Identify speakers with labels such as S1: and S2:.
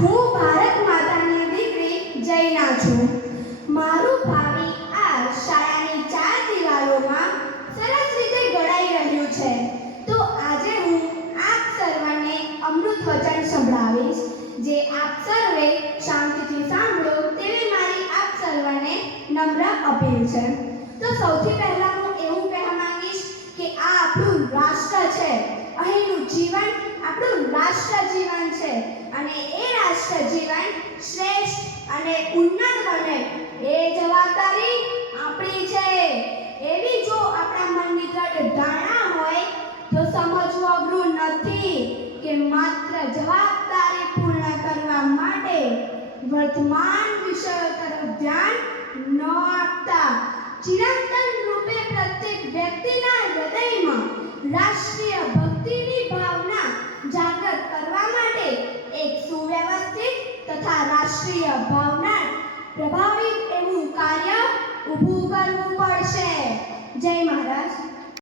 S1: હું ભારત માતાની દીકરી જૈના છું. મારું ભાવિ આ શાળાની ચાર દિવાલોમાં સરસ રીતે ઘડાઈ રહ્યું છે. તો આજે હું આપ સર્વને અમૃત વચન સંભળાવીશ, જે આપ સર્વે શાંતિથી સાંભળો તેવી મારી આપ સર્વને નમ્ર અપીલ છે. તો સૌથી પહેલા હું એવું કહેવા માંગીશ કે આ આપણું રાષ્ટ્ર છે. અહીંનું જીવન આપણું રાષ્ટ્ર જીવન છે. અને એ રાષ્ટ્ર જીવન શ્રેષ્ઠ અને ઉન્નત બને. એ જવાબદારી આપણી છે. એવી જો આપણા મનની દ્રઢ ધારણા હોય, તો સમજવું અઘરું નથી કે માત્ર જવાબદારી પૂર્ણ કરવા માટે વર્તમાન વિષયો તરફ ધ્યાન ન આપતા. ચિરંતન રૂપે પ્રત્યેક વ્યક્તિના હૃદયમાં રાષ્ટ્રીય ભક્તિની ભાવના જાગૃત કરવા માટે એક સુવ્યવસ્થિત તથા રાષ્ટ્રીય ભાવના પ્રભાવિત એવું કાર્ય ઊભું કરવું પડશે. જય મહારાજ.